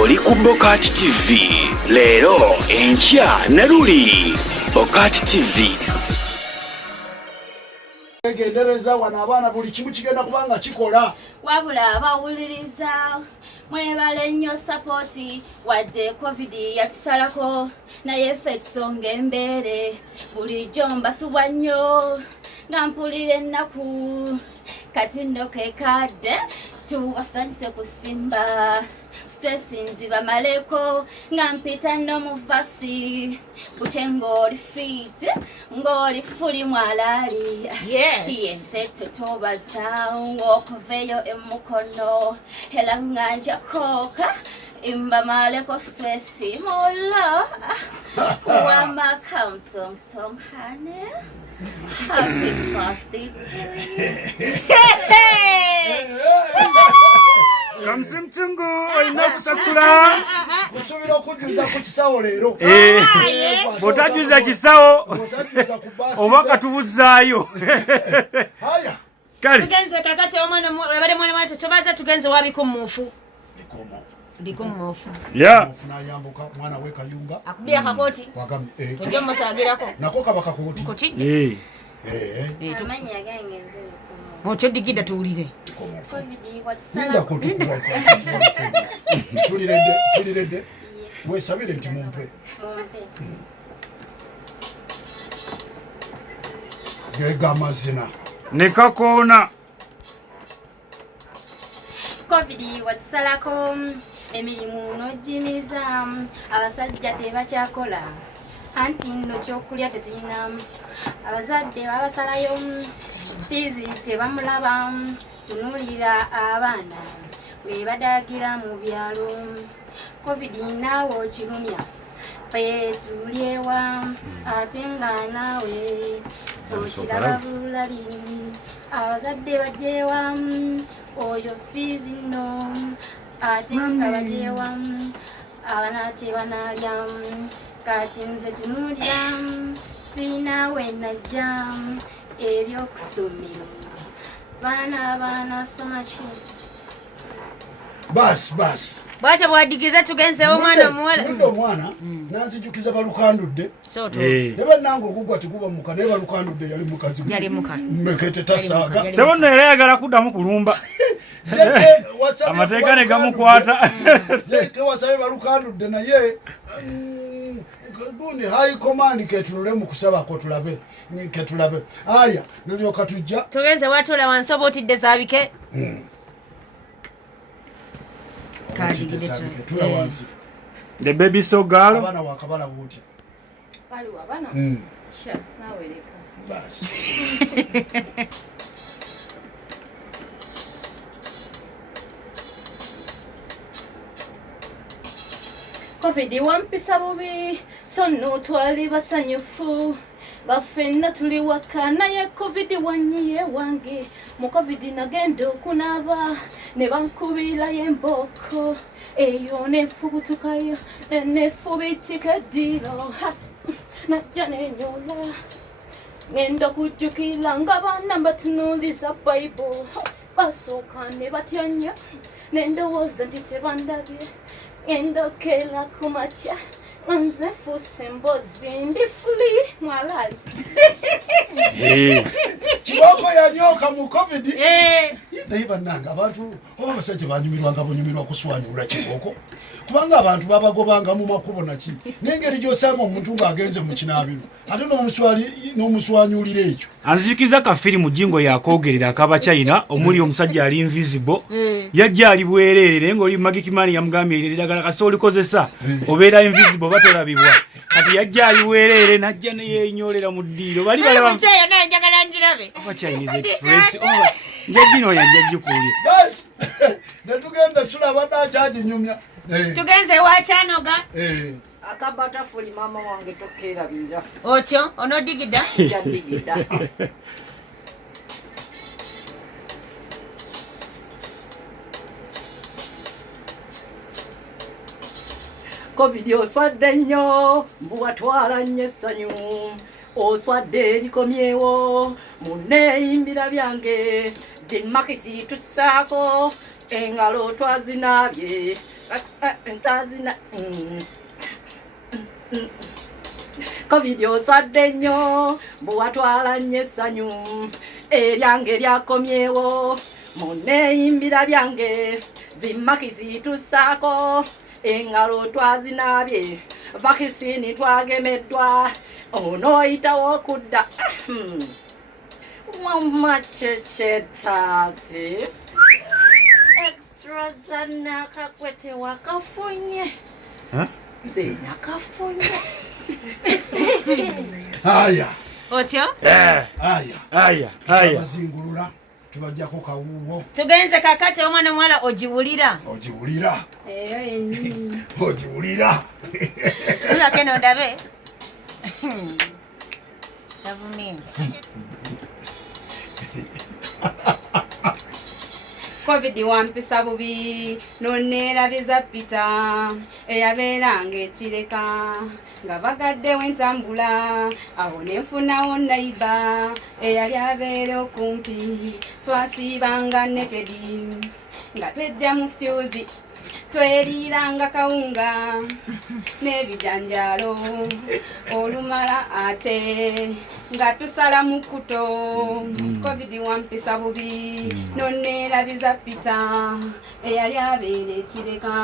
oli ku Bokati TV. Leero enkya ne luli Bokati TV. Gendereza wana abaana buli kimu kigenda kubanga kikola. Wabula abawuliriza mwebale nnyo sapoti wadde covid yatusalako naye ffe tusonga embeere bulijjo mbasubwa nnyo nga mpulira ennaku kati nno kekadde tuwasanyise kusimba stressi nziba maleko nga mpita nno mu vasi buche ng'oli fit ng'oli fuli mwalali yense tutubaza okuveyo emukono era nga njakoka imba maleko stressi mulo wamaka msong hane happy birthday to you. Kamsimtungu oyina kusasula Kusobera okujuza ku kisawo leero. Botajuza kisawo oba katubuzaayo. Haya. Kale. Tugenze kakati omwana abade mwana mwana tobaza tugenze wabiko mufu. Bikomo. Ndiko mufu. Ya. Mufuna yambuka mwana we Kayunga. Akubya kakoti. Wagamye Tojja musagirako. Nako kabaka koti. Koti. Amanyi yagenze Ocho digida tuulire. covid Linda watusala kutukuba. Tulirede. Wesabire nti mumpe. Gega mazina. Nekakona. covid watusalako emirimu n'ojjimiza abasajja tebakyakola anti nno kyokulya tetulina abazadde babasalayo fiizi tebamulaba tunuulira abaana webadagira mu byalo covid naawe okirumya fe tulyewa ate nga naawe okiraba bulabi abazadde bajewa oyo fiizi nno ate nga bajewa abaana kye banaalya kati nze tunuulira sinaawe najja ebyokusomero baana soma ki Bas. Bwacha bwadigiza tugenze omwana omuwala. Ndo mwana nanzijukiza balukandudde. Soto. Neba nango ogugwa tiguba muka neba lukandudde yali mukazi. Yali muka. Mekete tasaga. Sebono era yagala kuddamu kulumba. Amateeka ne gamukwata. Yeke wasabe balukandudde naye gundi high command ketunule mu kusaba ko tulabe. Ketulabe. Aya nalyo katujja. Tugenze watola wansobotidde zabike. The baby so girl. Abana wakabala wuti. bali wabana sha nawereka Bas. covid wampisa bubi so no twali basanyufu bafenna tuli waka naye covid wanyiye wange mu covid nagenda okunaba ne bankubira yemboko eyo nefubutukayo nefubitika diro najja nenyola ngenda kujjukira nga baana batunuuliza bayibuli basooka ne batya nnyo nendowooza nti tebandabye endokera kumakya nze fuuse mbozi ndi fuli mwalali Kiboko yanyoka mu covid. Naye bannanga abantu oba basajja banyumirwanga bonyumirwa kuswanyula kiboko. Kubanga abantu babagobanga mu makubo naki. Nengeri gyosanga omuntu ng'agenze mu kinaabiro. Ate n'omuswanyulira ekyo. Anzikiza ka firimu jingo yakogerera akaba China omuli omusajja ali invisible. Yajja ali bwerere ng'oli Magikimani yamugambye eragala kasoli kozesa obeera invisible batolabibwa. Kati yajja ali bwerere najja ne yenyolera mu ddiiro. Bali balaba Mcheyo naye njagala njirabe. Aba Chinese Express. Njagino yanjajukuli. Bas. Netugenda tulaba nakyaginyumya. Tugenze wachanoga. Akabata fuli mama wange tokera binja. Otyo onodigida. Jadigida. Covid oswadde nnyo mbuwatwala nnyo essanyu oswadde likomyewo muneeyimbira byange vimakisi tussaako engalo twazinabye ntazina covid oswadde nnyo bwewatwala nnyo essanyu eryange lyakomyewo muneeyimbira byange zimaki zitusaako engalo twazinaabye vakisini twagemeddwa onooyitawo okudda mamachechetaati extra za nakakwete wakafunye nze nakafunye aya otyo aya bazingulula tubajjako kawuwo tugenze kakati omwana omuwala ogiwulira eyo yennyini ogiwulira ulakeno ndabe gavumenti covid wampisa bubi noneerabiza pita eyabeeranga ekireka nga bagaddewo entambula awo nenfunawo naiba eyali abeera okumpi twasiibanga nekedi nga twejja mu fyuzi tweriiranga kawunga n'ebijanjalo olumala ate nga tusala mu kkuto covid wampisa bubi noneerabiza pita eyali abeera ekireka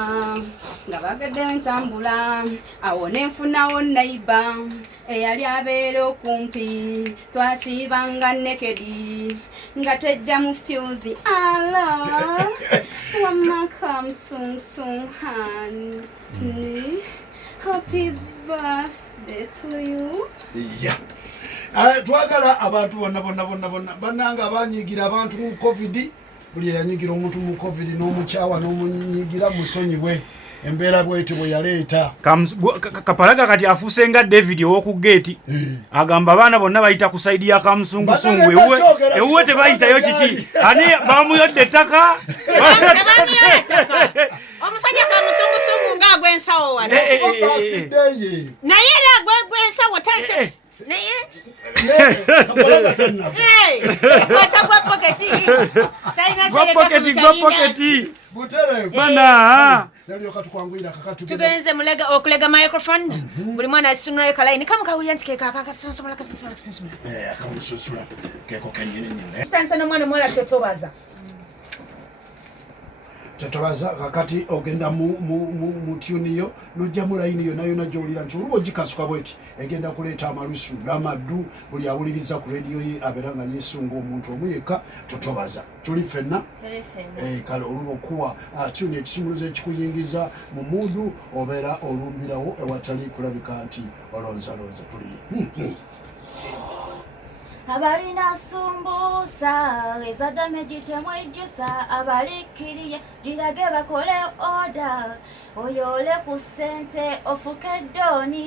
nga bagaddewo entambula awo nenfunawo naiba eyali abeera okumpi twasiibanga nekedi nga twejja mu fyuzi ala wamaka msungsunghan happy birthday to you. Yeah. Twagala abantu bonna bananga banyigira abantu mu covid buli yanyigira omuntu mu covid n'omukyawa n'omunyigira musonyiwe embeera bwete bwe yaleeta kapalaga kati afuuse nga David ow'oku gate agamba abaana bonna bayita ku saidi ya kamusungusungu ewuwe tebayitayo kiki ani bamuyodde ettaka omusajja kamusungusungu ng'agwensawo wano naye era gwensawo tate naye watagwa poketi gwa poketi bana nalyoka tukwangwira kakatu tugenze mulega okulega microphone buli mwana asimulayo kalaini kamukawulira nti kekakakasosomola akamususula keko kenyini nyinga tansa n'omwana muwala totobaza kakati ogenda mu tuniyo nojja mu layini yonna yonna gy'owulira nti oluba ogikasuka bweti egenda kuleeta amalusu n'amaddu buli awuliriza ku rediyo ye abeera nga yeesunga omuntu omu yekka totobaza tuli ffenna kale oluba okuwa tuni ekisumuluzo ekikuyingiza mu muudu obeera olumbirawo ewatali kulabika nti olonzalonza tuli abalina sumbusa ezadame gitemwejjusa abalikkiriye girage bakole oda oyole ku ssente ofuke eddooni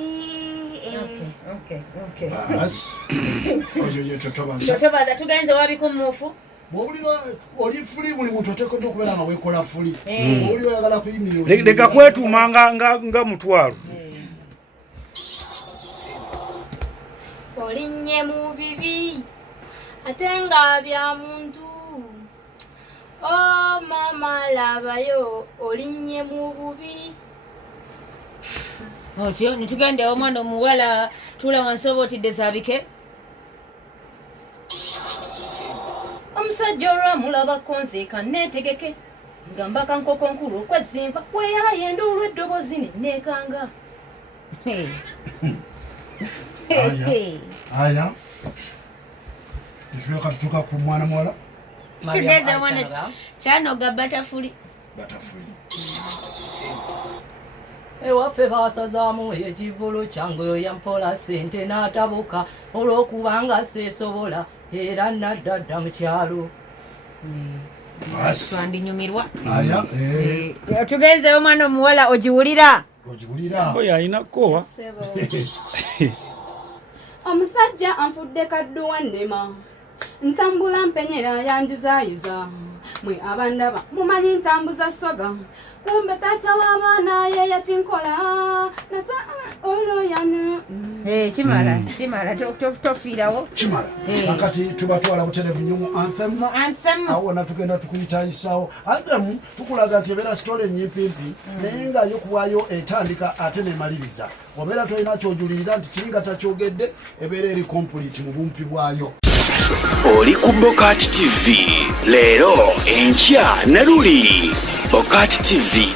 oyo ye totobaza tugenze wabiko mumufu bw'owulira oli fuli buli muntu oteekeddwa okubeera nga weekola fuli owuli oyagala kuyimirira leka kwetuuma nga mutwalo olinnye mu bibi ate nga bya muntu o mama labayo olinnye mu bubi otyo nitugende omwana omuwala tula wansi oba otidde zaabike omusajja olwamulabako nzeeka neetegeke nga mbaka nkoko nkulu okwezimva weyala yenduulwa eddoboozi nenneekanga aya netuleka tutuuka ku mwana muwala tugenze omwana kyanoga batafuli ewaffe baasazaamu ekivulu kyange oyo yampola ssente n'atabuka olw'okubanga seesobola era naddadda mu kyalo twandinyumirwa tugenze omwana omuwala ogiwulira oyo alina kkowa omusajja anfudde kadduwa nnema ntambula mpenyera yanjuzaayuza mwe abandaba mumanyi ntambuza swaga kumbe tata w'abaana ye yakinkola nasa oloyanu kimala tofiirawo kimala akati tubatwala buterevu nnyo mu anthem awo natugenda tukuyitayisawo anthem tukulaga nti ebeera sitole enyimpimpi naye nga yokuwaayo etandika ate nemaliriza obeera tolina kyojulirira nti kiringa takyogedde ebeera eri complete mu bumpi bwayo. Oli ku Bokati TV leero enkya ne luli Bokati TV.